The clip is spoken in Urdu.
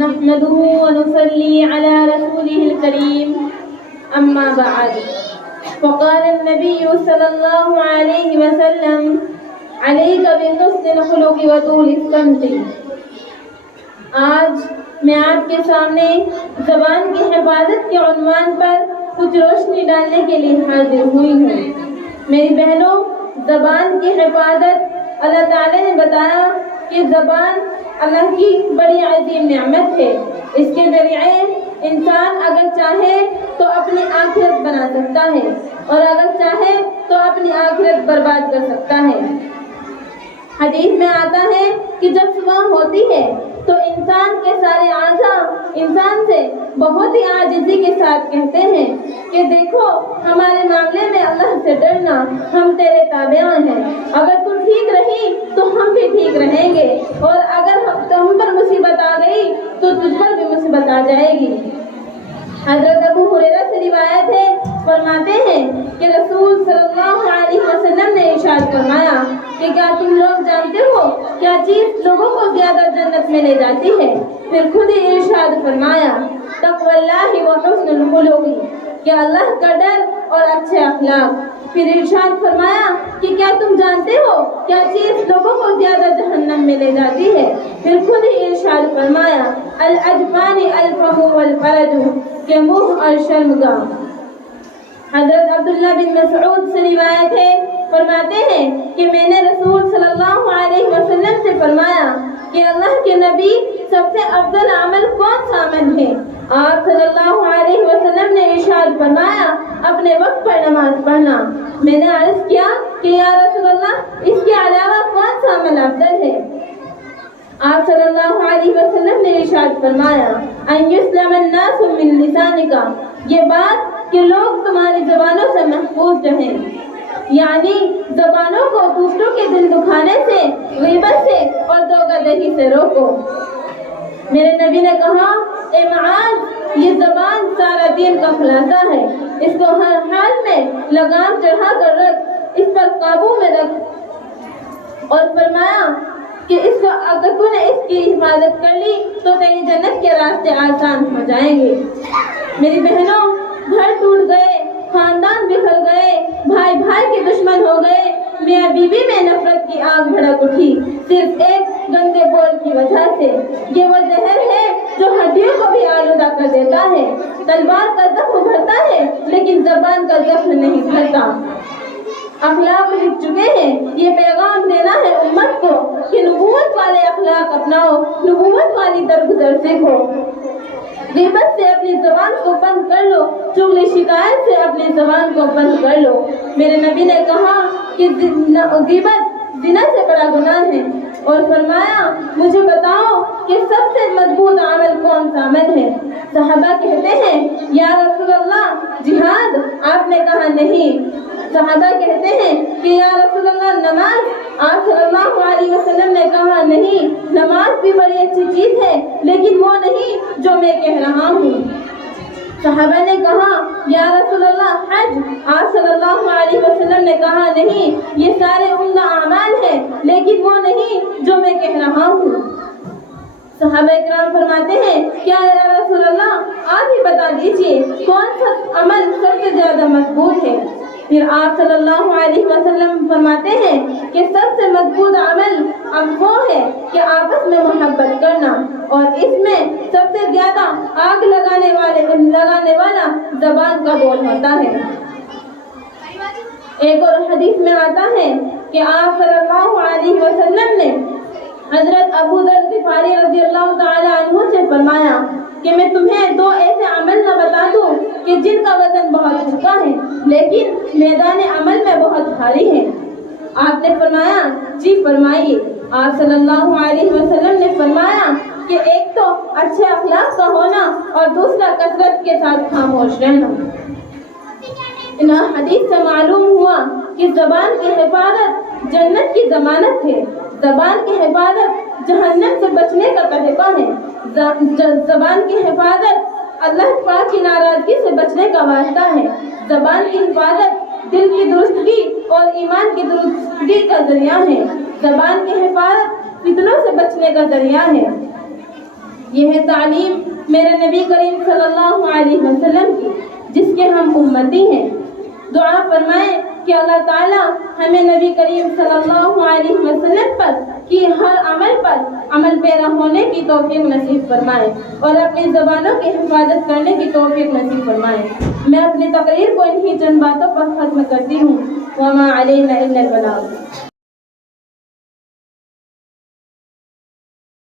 نحمده ونصلي على رسوله الكريم أما بعد فقال النبي صلى الله عليه وسلم عليك بحسن الخلق وطول السمت۔ آج میں آپ کے سامنے زبان کی حفاظت کے عنوان پر کچھ روشنی ڈالنے کے لیے حاضر ہوئی ہوں۔ میری بہنوں، زبان کی حفاظت اللہ تعالی نے بتایا کہ زبان اللہ کی بڑی عظیم نعمت ہے۔ اس کے ذریعے انسان اگر چاہے تو اپنی آخرت بنا سکتا ہے اور اگر چاہے تو اپنی آخرت برباد کر سکتا ہے۔ حدیث میں آتا ہے کہ جب صبح ہوتی ہے تو انسان کے سارے اعضاء انسان سے بہت ہی عاجزی کے ساتھ کہتے ہیں کہ دیکھو ہمارے معاملے میں اللہ سے ڈرنا، ہم تیرے تابع ہیں، اگر تو ٹھیک رہی تو ہم بھی ٹھیک رہیں گے اور اگر ہم پر مصیبت آ گئی تو تجھ پر بھی مصیبت آ جائے گی۔ حضرت ابو ہریرہ سے روایت ہے، فرماتے ہیں کہ رسول صلی اللہ علیہ وسلم نے ارشاد فرمایا کہ کیا تم لوگ جانتے ہو کیا چیز لوگوں کو زیادہ جنت میں لے جاتی ہے؟ پھر خود ہی ارشاد فرمایا تقوی اللہ و حسن الخلق، کہ اللہ کا ڈر اور اچھے اخلاق۔ پھر ارشاد فرمایا کہ کیا تم جانتے ہو کیا چیز لوگوں کو زیادہ جہنم میں لے جاتی ہے؟ پھر خود ہی ارشاد فرمایا الاجفان الفم والفرج، کہ منہ اور شرمگاہ۔ حضرت عبداللہ بن مسعود سے روایت ہے، فرماتے ہیں کہ میں نے رسول صلی اللہ علیہ وسلم سے فرمایا کہ اللہ کے نبی سب سے افضل عمل کون سا عمل ہے؟ آپ صلی اللہ علیہ وسلم نے ارشاد فرمایا اپنے وقت پر نماز پڑھنا۔ میں نے عرض کیا کہ یا رسول اللہ اس کے علاوہ کون سا عمل افضل ہے؟ آپ صلی اللہ علیہ وسلم نے ارشاد فرمایا ان یسلم الناس من لسانک، یہ بات کہ لوگ تمہاری زبانوں سے محفوظ رہیں، یعنی زبانوں کو دوسروں کے دل دکھانے سے، غیبت سے اور دھوکہ دہی سے روکو۔ میرے نبی نے کہا اے معاذ، یہ زبان سارا دین کا خلاصہ ہے، اس کو ہر حال میں لگام چڑھا کر رکھ، اس پر قابو میں رکھ، اور فرمایا کہ اگر تو نے اس کی حفاظت کر لی تو تیری جنت کے راستے آسان ہو جائیں گے۔ میری بہنوں، گھر ٹوٹ گئے، خاندان بکھر گئے، بھائی بھائی کے دشمن ہو گئے، میاں بیوی میں نفرت کی آگ بھڑک اٹھی صرف ایک گندے بول کی وجہ سے۔ یہ وہ زہر ہے جو ہڈیوں کو بھی آلودہ کر دیتا ہے۔ تلوار کا زخم بھرتا ہے لیکن زبان کا زخم نہیں بھرتا۔ اخلاق لکھ چکے ہیں، یہ پیغام دینا ہے امت کو کہ نبوت والے اخلاق اپناؤ، نبوت والی درگزر سیکھو۔ غیبت سے اپنی زبان کو بند کر لو، چغلی شکایت سے اپنی زبان کو بند کر لو۔ میرے نبی نے کہا کہ غیبت زنا سے بڑا گناہ ہے، اور فرمایا مجھے بتاؤ کہ سب سے مضبوط عمل کون سا عمل ہے؟ صحابہ کہتے ہیں یا رسول اللہ جہاد؟ آپ نے کہا نہیں۔ صحابہ کہتے ہیں کہ یا رسول اللہ نماز؟ آپ صلی اللہ علیہ وسلم نے کہا نہیں، نماز بھی بڑی اچھی چیز ہے لیکن وہ نہیں جو میں کہہ رہا ہوں۔ صحابہ نے کہا یا رسول اللہ حج؟ آپ صلی اللہ علیہ وسلم نے کہا نہیں، یہ سارے عمدہ اعمال ہیں لیکن وہ نہیں جو میں کہہ رہا ہوں۔ صحابہ کرام فرماتے ہیں کیا یا رسول اللہ آپ ہی بتا دیجئے کون سا عمل سب سے زیادہ مضبوط ہے؟ پھر آپ صلی اللہ علیہ وسلم فرماتے ہیں کہ سب سے مضبوط عمل اب وہ ہے کہ آپس میں محبت کرنا، اور اس میں سب سے زیادہ آگ لگانے والا زبان کا بول ہوتا ہے۔ ایک اور حدیث میں آتا ہے کہ آپ صلی اللہ علیہ وسلم نے حضرت ابو ذر غفاری رضی اللہ تعالی عنہ سے فرمایا کہ میں تمہیں دو ایسے عمل نہ بتا دوں کہ جن کا وزن بہت ہلکا ہے لیکن میدان عمل میں بہت بھاری ہے؟ آپ نے فرمایا جی فرمائیے۔ آپ صلی اللہ علیہ وسلم نے فرمایا کہ ایک تو اچھے اخلاق کا ہونا اور دوسرا کثرت کے ساتھ خاموش رہنا۔ ان حدیث سے معلوم ہوا کہ زبان کی حفاظت جنت کی ضمانت ہے، زبان کی حفاظت جہنم سے بچنے کا طریقہ ہے، زبان کی حفاظت اللہ پاک کی ناراضگی سے بچنے کا واسطہ ہے، زبان کی حفاظت دل کی درستگی اور ایمان کی درستگی کا ذریعہ ہے، زبان کی حفاظت فتنوں سے بچنے کا ذریعہ ہے۔ یہ ہے تعلیم میرے نبی کریم صلی اللہ علیہ وسلم کی، جس کے ہم امتی ہیں۔ دعا فرمائیں کہ اللہ تعالیٰ ہمیں نبی کریم صلی اللہ علیہ وسلم پر کی ہر عمل پر عمل پیرا ہونے کی توفیق نصیب فرمائے اور اپنی زبانوں کی حفاظت کرنے کی توفیق نصیب فرمائے۔ میں اپنی تقریر کو انہی چند باتوں پر ختم کرتی ہوں۔ وما علینا الا البلاغ۔